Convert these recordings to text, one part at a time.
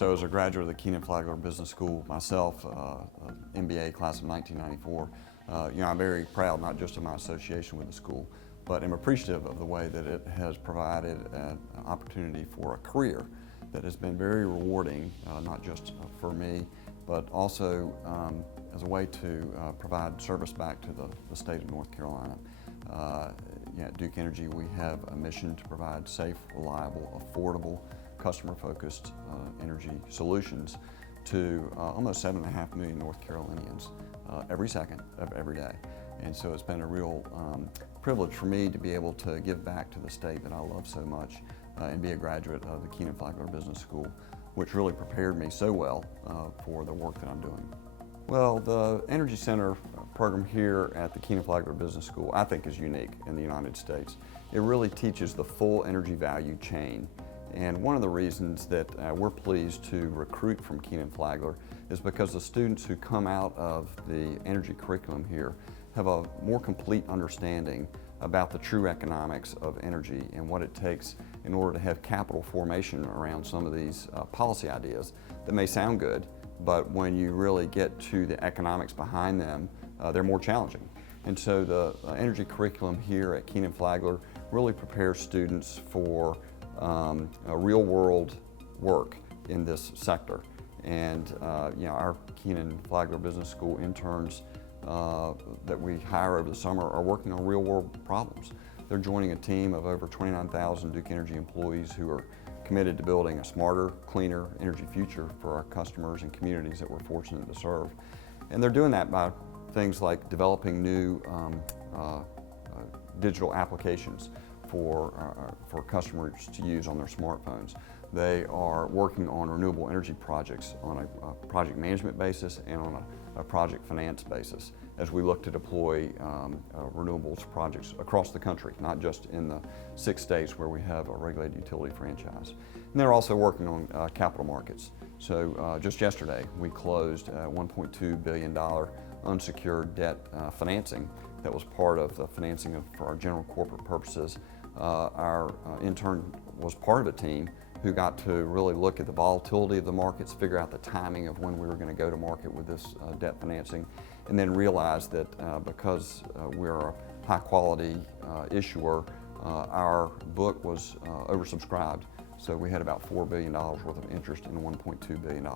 So as a graduate of the Kenan-Flagler Business School myself, MBA class of 1994, I'm very proud not just of my association with the school, but am appreciative of the way that it has provided an opportunity for a career that has been very rewarding, not just for me, but also as a way to provide service back to the state of North Carolina. At Duke Energy, we have a mission to provide safe, reliable, affordable, customer-focused energy solutions to almost 7.5 million North Carolinians every second of every day. And so it's been a real privilege for me to be able to give back to the state that I love so much and be a graduate of the Kenan-Flagler Business School, which really prepared me so well for the work that I'm doing. Well, the Energy Center program here at the Kenan-Flagler Business School, I think, is unique in the United States. It really teaches the full energy value chain. And one of the reasons that we're pleased to recruit from Kenan-Flagler is because the students who come out of the energy curriculum here have a more complete understanding about the true economics of energy and what it takes in order to have capital formation around some of these policy ideas that may sound good, but when you really get to the economics behind them, they're more challenging. And so the energy curriculum here at Kenan-Flagler really prepares students for real-world work in this sector. And our Kenan-Flagler Business School interns that we hire over the summer are working on real-world problems. They're joining a team of over 29,000 Duke Energy employees who are committed to building a smarter, cleaner energy future for our customers and communities that we're fortunate to serve. And they're doing that by things like developing new digital applications for customers to use on their smartphones. They are working on renewable energy projects on a project management basis and on a project finance basis as we look to deploy renewables projects across the country, not just in the 6 states where we have a regulated utility franchise. And they're also working on capital markets. So just yesterday we closed a $1.2 billion unsecured debt financing that was part of the financing for our general corporate purposes. Our intern was part of a team who got to really look at the volatility of the markets, figure out the timing of when we were going to go to market with this debt financing, and then realize that because we're a high quality issuer, our book was oversubscribed. So we had about $4 billion worth of interest in a $1.2 billion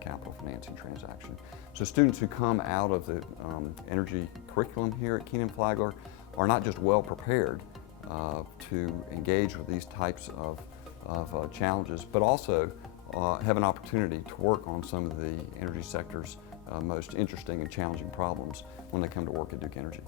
capital financing transaction. So students who come out of the energy curriculum here at Kenan-Flagler are not just well prepared to engage with these types of challenges, but also have an opportunity to work on some of the energy sector's most interesting and challenging problems when they come to work at Duke Energy.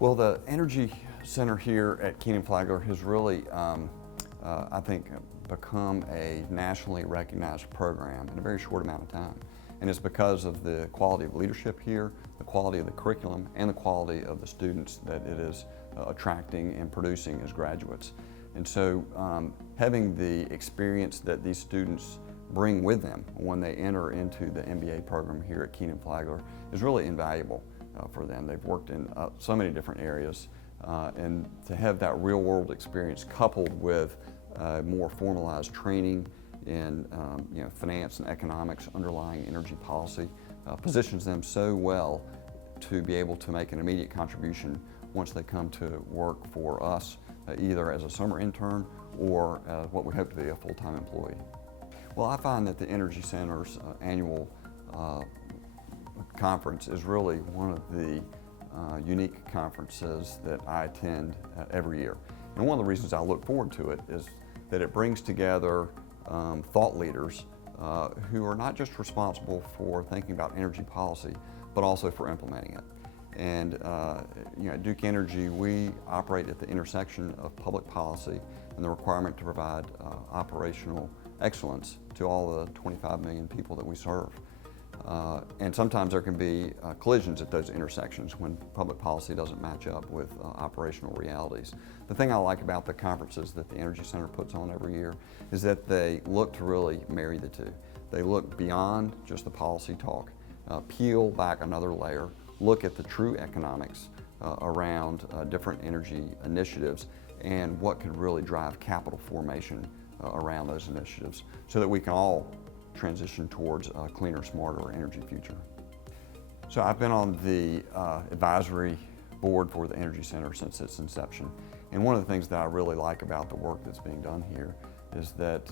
Well, the Energy Center here at Kenan-Flagler has really, I think, become a nationally recognized program in a very short amount of time. And it's because of the quality of leadership here, the quality of the curriculum, and the quality of the students that it is attracting and producing as graduates. And so having the experience that these students bring with them when they enter into the MBA program here at Kenan-Flagler is really invaluable for them. They've worked in so many different areas, and to have that real-world experience coupled with more formalized training in finance and economics underlying energy policy positions them so well to be able to make an immediate contribution once they come to work for us, either as a summer intern or what we hope to be a full-time employee. Well, I find that the Energy Center's annual conference is really one of the unique conferences that I attend every year. And one of the reasons I look forward to it is that it brings together thought leaders who are not just responsible for thinking about energy policy, but also for implementing it. And at Duke Energy, we operate at the intersection of public policy and the requirement to provide operational excellence to all the 25 million people that we serve. And sometimes there can be collisions at those intersections when public policy doesn't match up with operational realities. The thing I like about the conferences that the Energy Center puts on every year is that they look to really marry the two. They look beyond just the policy talk, peel back another layer, look at the true economics around different energy initiatives and what could really drive capital formation around those initiatives so that we can all transition towards a cleaner, smarter energy future. So I've been on the advisory board for the Energy Center since its inception. And one of the things that I really like about the work that's being done here is that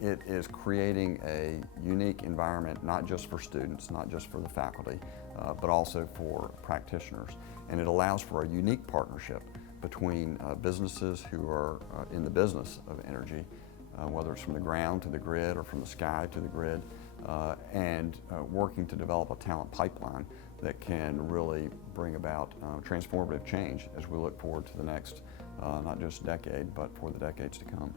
it is creating a unique environment, not just for students, not just for the faculty, but also for practitioners. And it allows for a unique partnership between businesses who are in the business of energy, whether it's from the ground to the grid or from the sky to the grid, and working to develop a talent pipeline that can really bring about transformative change as we look forward to the next, not just decade, but for the decades to come.